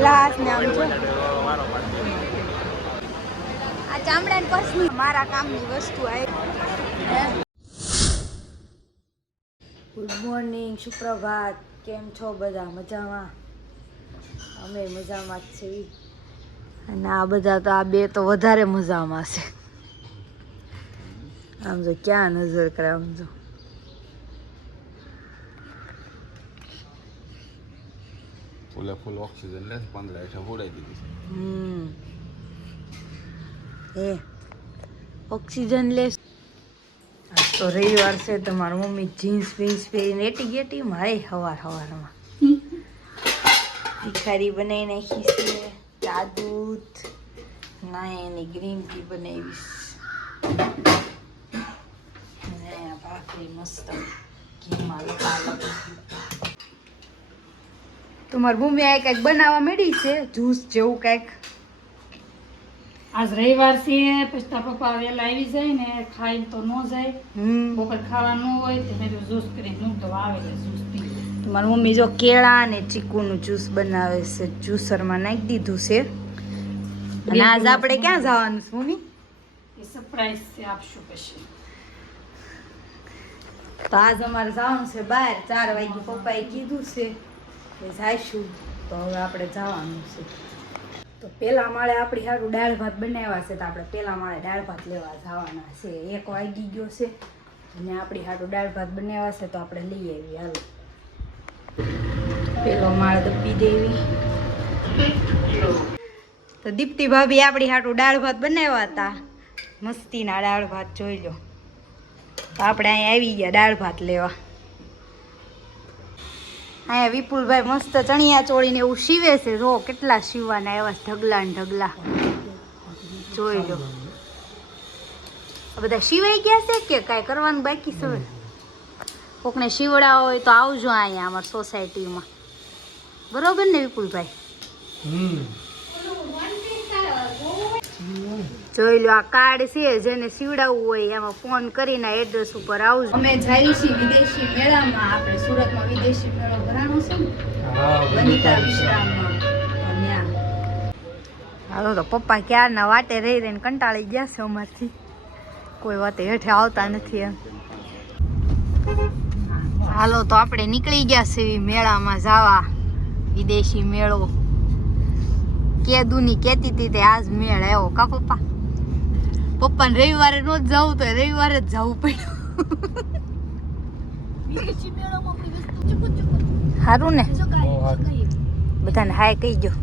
Glass ને આમ જો આ ચામડાની પર્સની મારા કામની વસ્તુ આવી. ગુડ મોર્નિંગ, સુપ્રભાત. કેમ છો બધા? મજામાં? અમે મજામાં જ છીએ. અને આ બધા તો આ બે તો વધારે મજામાં છે. આમ જો ક્યાં નજર કરે, આમ જો ફૂલ ઓક્સિજન લે 15 હેઠળ ઉડાઈ દીધી. એ ઓક્સિજન લે. તો રવિવાર છે તો મારી મમ્મી જીન્સ વીન્સ પહેરીને એટી ગેટી મારે સવારમાં તીખારી બનાવી નાખી છે. ચા દૂધ ના એની ગ્રીન ટી બનાવીશ અને ભાખરી મસ્ત ઘીમાં પાલક. તો મારી મમ્મી આ કંઈક બનાવવા માંડી છે, જ્યુસ જેવું કંઈક. આજ રવિવાર છે, પછી તાર પપ્પા વહેલા આવી જાય ને, ખાઈ તો ન જાય. બપોર ખાવા ન હોય તો મેં જ્યુસ કરી દઉં તો આવે જ્યુસ પી. મારી મમ્મી જો કેળા અને ચીકુનું જ્યુસ બનાવે છે, જ્યુસરમાં નાખી દીધું છે. અને આજ આપણે ક્યાં જવાનું છે મમ્મી? એ સરપ્રાઈઝ છે, આપશું પછી. તો આજ અમારે જવાનું છે બહાર. 4 વાગે પપ્પાએ કીધું છે કે જઈશું, તો હવે આપણે જવાનું છે. તો પેલા માળે આપણી સારું દાળ ભાત બનાવ્યા છે, તો આપણે પેલા માળે દાળ ભાત લેવા જવાના છે. 1 વાગી ગયો છે અને આપણી સારું દાળ ભાત બનાવ્યા છે, તો આપણે લઈ આવી. હાલો પેલો માળ દબી દેવી. તો દીપ્તિ ભાભી આપણી હાટું દાળ ભાત બનાવ્યા હતા, મસ્તીના દાળ ભાત જોઈ લો. તો આપણે અહીંયા આવી ગયા દાળ ભાત લેવા. અહીંયા વિપુલભાઈ મસ્ત ચણિયા ચોળીને એવું સીવે છે. જો કેટલા સીવવાના એવા ઢગલા ને ઢગલા જોઈ લો. આ બધા સીવાઈ ગયા છે કે કાંઈ કરવાનું બાકી છે? કોકને સીવડાવો હોય તો આવજો અહીંયા અમારી સોસાયટીમાં, બરોબર ને વિપુલભાઈ? જોઈ લો આ કાર્ડ છે, જેને સીવડાવવું હોય એમાં ફોન કરીને એડ્રેસ ઉપર આવજો. અમે જઈએ છીએ વિદેશી મેળામાં. આપણે સુરતમાં વિદેશી મેળો ભરાણો છે ને, વનિતા વિશ્રામમાં. હાલો તો પપ્પા ક્યારના વાટે રહી રહીને કંટાળી ગયા છે અમારથી, કોઈ વાતે હેઠે આવતા નથી એમ. હાલો તો આપણે નીકળી ગયા છીએ મેળામાં જવા. વિદેશી મેળો કેદુની કેતી હતી તે આજ મેળ આવ્યો કા પપ્પા? પપ્પાને રવિવારે નો જ જવું તો રવિવારે જ જવું પડ્યું. સારું ને? બધાને હાય કહી ગયો.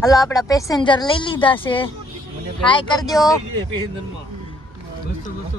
હાલો આપણા પેસેન્જર લઈ લીધા છે, હાય કરી દો.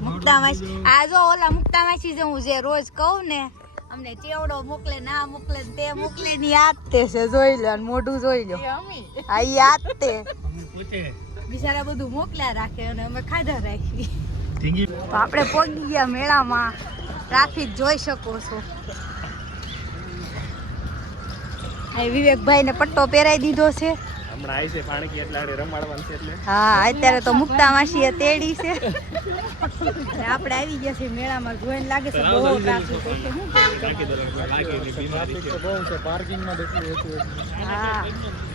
મુક્તા માસી, આ જો ઓલા મુક્તા માસી જે હું જે રોજ કહું ને, અમને ચેવડો મોકલે ના મોકલે તે મોકલે ની યાદ તે છે. જોઈ લો મોઢું જોઈ લો. આ યાદ તે બિચારા બધું મોકલ્યા રાખે અને અમે ખાધા રાખી. તો આપણે પહોંચી ગયા મેળામાં. ટ્રાફિક જોઈ શકો છો. આ વિવેકભાઈ ને પટ્ટો પહેરાઈ દીધો છે. હા અત્યારે તો મુક્તા માસી તેડી છે. આપણે આવી ગયા છીએ મેળામાં. જોઈને લાગે છે બહુ ટ્રાફિક છે. હા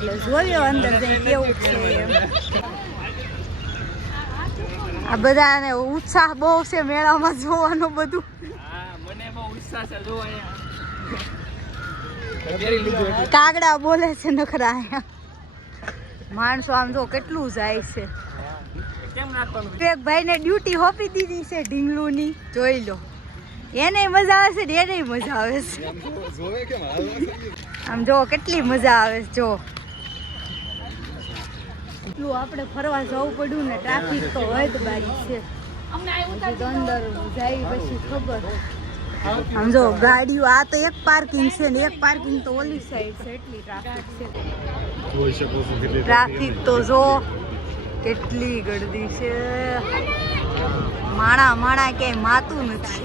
એટલે જોયો અંદર જઈ કેવું છે એમ. આ બધાને ઉત્સાહ બહુ છે મેળામાં જોવાનો બધું. કાગડા બોલે છે નખરા. અહીંયા માણસો આમ જો કેટલું જાય છે. એક ભાઈને ડ્યુટી હોપી દીધી છે ઢીંગલુની. જોઈ લો, એને મજા આવે છે ને એને મજા આવે છે. આમ જો કેટલી મજા આવે છે. જો એટલું આપણે ફરવા જવું પડ્યું ને, ટ્રાફિક તો હોય જ બારી છે. અંદર જાય પછી ખબર. આમ જો ગાડીઓ, આ તો એક પાર્કિંગ છે ને એક પાર્કિંગ તો ઓલી સાઈડ છે. એટલી ટ્રાફિક છે. ટ્રાફિક તો જો કેટલી ગળદી છે. માણા ક્યાંય માતું નથી.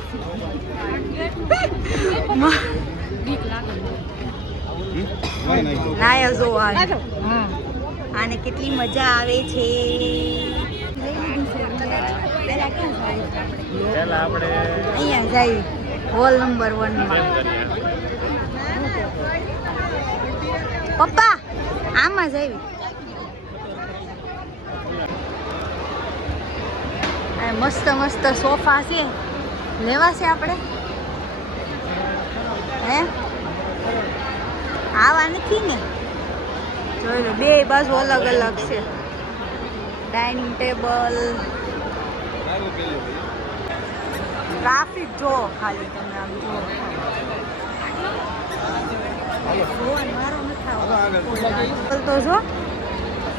નાય જો આને કેટલી મજા આવે છે. અહીંયા જાય હોલ નંબર 1 માં. પપ્પા આમાં જ આવી. આ મસ્ત મસ્ત સોફા છે, લેવા છે આપણે? હે આવા નથી ને? જોઈ લો, બે બાજુ અલગ અલગ છે. Dining table. ટ્રાફિક જો ખાલી તમે આમ જો. તો જો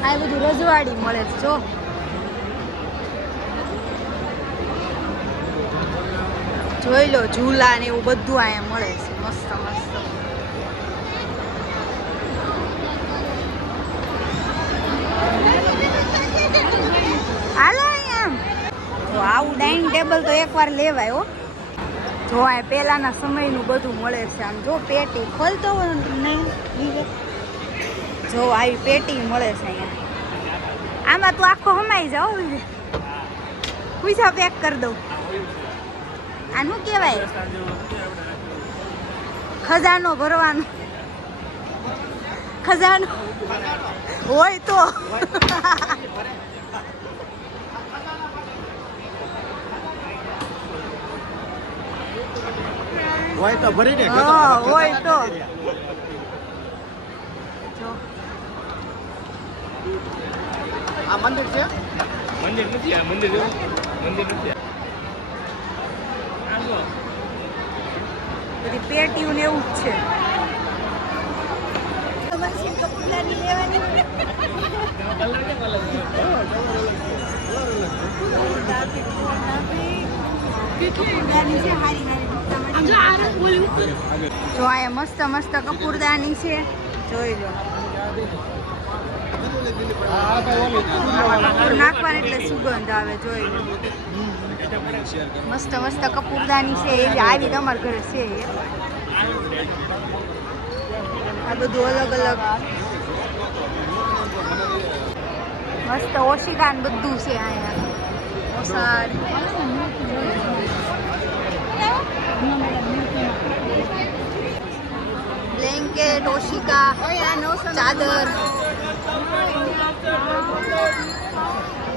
આ બધું રજવાડી મળે છે જો. જોઈ લો, ઝૂલા ને એવું બધું અહીંયા મળે છે મસ્ત મસ્ત. હાલો અહીંયા તો આવું ડાઇનિંગ ટેબલ તો એકવાર લેવાય હો. જો આ પહેલાના સમયનું બધું મળે છે. આમ જો પેટી ખોલતો નહીં, જો આવી પેટી મળે છે અહીંયા. આમાં તું આખો હમાઈ જાઓ. પૂછા પેક કરી દઉં. આનું કહેવાય ખજાનો ભરવાનો. ખજાનો હોય તો હોય તો ભરી દે. હોય તો આ મંદિર છે? મંદિર નથી, આ મંદિર જેવું મંદિર નથી. બધી પેટીઓ ને એવું જ છે. જો આ મસ્ત મસ્ત કપૂરદાની છે, જોઈ લો. નાખવાની એટલે સુગંધ આવે, જોઈ લો. મસ્ત મસ્ત કપૂરદાની છે, એવી આવી તમારા ઘરે છે? આ બધું અલગ અલગ મસ્ત ઓશિકા ને બધું છે અહીંયા. ઓસાડ બ્લેન્કેટ, ઓશિકા, ચાદર.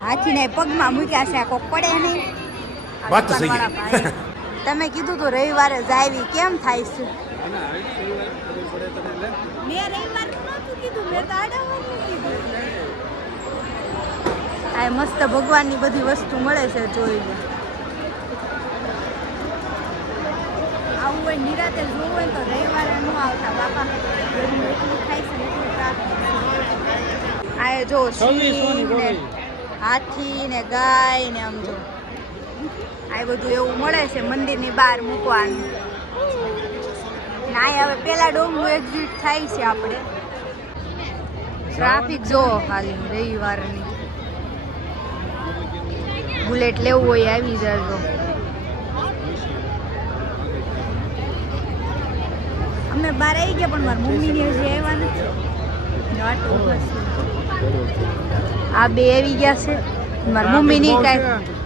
હાથીને પગમાં મૂક્યા છે, કોક પડે નહીં. વાત તો સહી. તમે કીધું તો રવિવારે જ આવી, કેમ થાય છે? મેં રવિવાર નહોતું કીધું, મેં તો આડાવાનું કીધું. આ મસ્ત ભગવાનની બધી વસ્તુ મળે છે, જોઈ લો. આવું હોય નિરાતે જોવું હોય તો રવિવારે ન આવતા બાપા. એટલું થાય છે, એટલું ટ્રાફિક. આ જો સિંહ ને હાથી ને ગાય ને આમ જો આ બધું એવું મળે છે મંદિરની બહાર મૂકવાનું. ના હવે પેલા ડોમનું એક્ઝિટ થાય છે આપણે. ટ્રાફિક જો ખાલી રવિવારની. બુલેટ લેવું હોય આવી જજો. અમે બહાર આવી ગયા પણ મારી મમ્મીની હજી આવ્યા નથી. આ બે આવી ગયા છે, મારી મમ્મીની કાંઈ.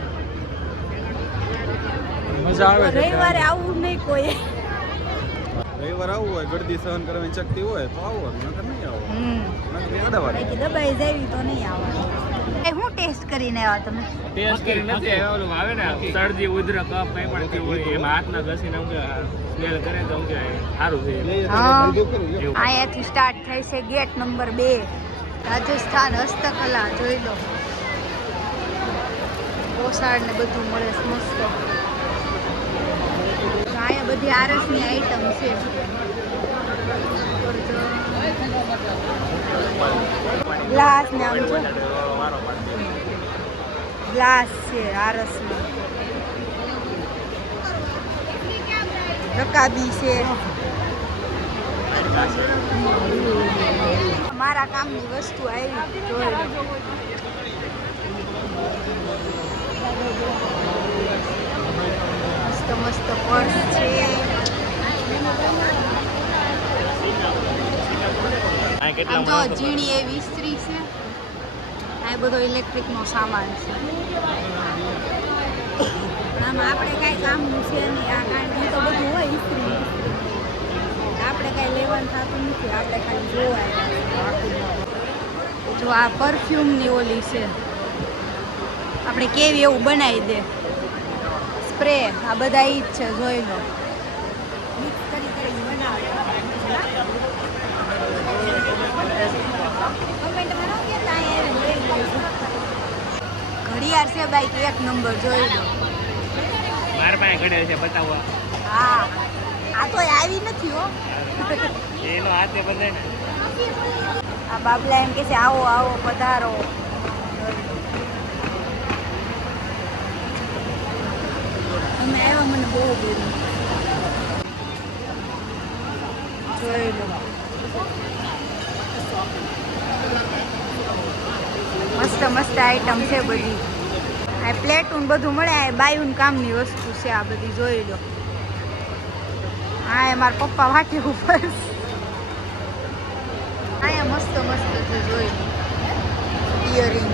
મજા આવે છે. રવિવારે આવું નહીં કોઈ. રવિવાર આવવું હોય, ગળદી સહન કરવાની શક્તિ હોય તો આવો, નકર નહીં આવો. નકર અડાવાડ. બાકી દબાઈ જાવી તો નહીં આવવાનું. શું ટેસ્ટ કરીને આવ્યા તમે? ટેસ્ટ કરી નથી, ઓલું આવે ને શરદી, ઉધરસ, કફ કઈ પણ થયું હોય એમાં હાથના ઘસીને સ્મેલ કરે તો સારું છે. અહીંયાથી સ્ટાર્ટ થાય છે ગેટ નંબર 2, રાજસ્થાન હસ્તકલા. જોઈ લો, પોસાડ ને બધું મળે છે મસ્ત. અહીંયા બધી આરસની આઈટમ છે. ગ્લાસ ને આમ જો ગ્લાસ છે આરસમાં. રકાબી છે. મારા કામની વસ્તુ આવી. મસ્ત મસ્ત પર્સ છે. આમ તો ઝીણી એવી ઇસ્ત્રી છે. આ બધો ઇલેક્ટ્રિકનો સામાન છે. આમાં આપણે કાંઈ કામનું છે નહીં. આ કાંઈ તો બધું હોય ઇસ્ત્રી. આપણે કાંઈ લેવાનું થતું નથી, આપણે ખાલી જોવાય. જો આ પરફ્યુમની ઓલી છે, આપણે કેવી એવું બનાવી દે સ્પ્રે. આ બધા ઈ જ છે, જોઈ લો. મિક્સ કરી કરીને બનાવે. કમેન્ટમાં ન કહેતા, અહીંયા લઈ લઈશું. ઘડિયાળ છે બાઈક એક નંબર, જોઈ લો. મારા પાસે ઘડે છે બતાવવા. હા, આ તો આવી નથી હો. એનો હાથે બંધાય ને. આ બાબલા એમ કે છે આવો આવો પધારો. અમે આવ્યા, મને બહુ ગમ્યું. જોઈ લો, મસ્ત મસ્ત આઈટમ છે બધી. આ પ્લેટું બધું મળે. આ બાયુન કામની વસ્તુ છે આ બધી, જોઈ લો. હા, મારા પપ્પા વાટે ઉપર. અહીંયા મસ્ત મસ્ત છે, જોઈ લો. ઇયરિંગ.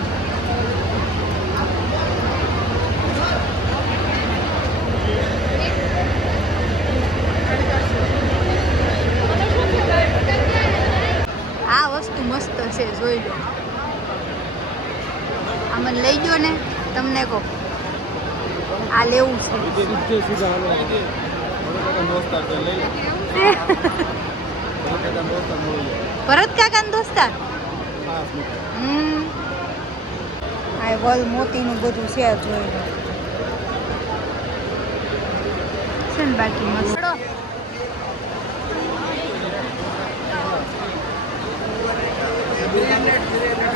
આ વસ્તુ મસ્ત છે, જોઈ લો. આ મને લઈ ગયો ને, તમને કહો આ લેવું છે. ભરત કાકા દોસ્તાર. આ વલ મોતીનું બધું છે, જોઈ લો. છે ને બાકી મસ્ત.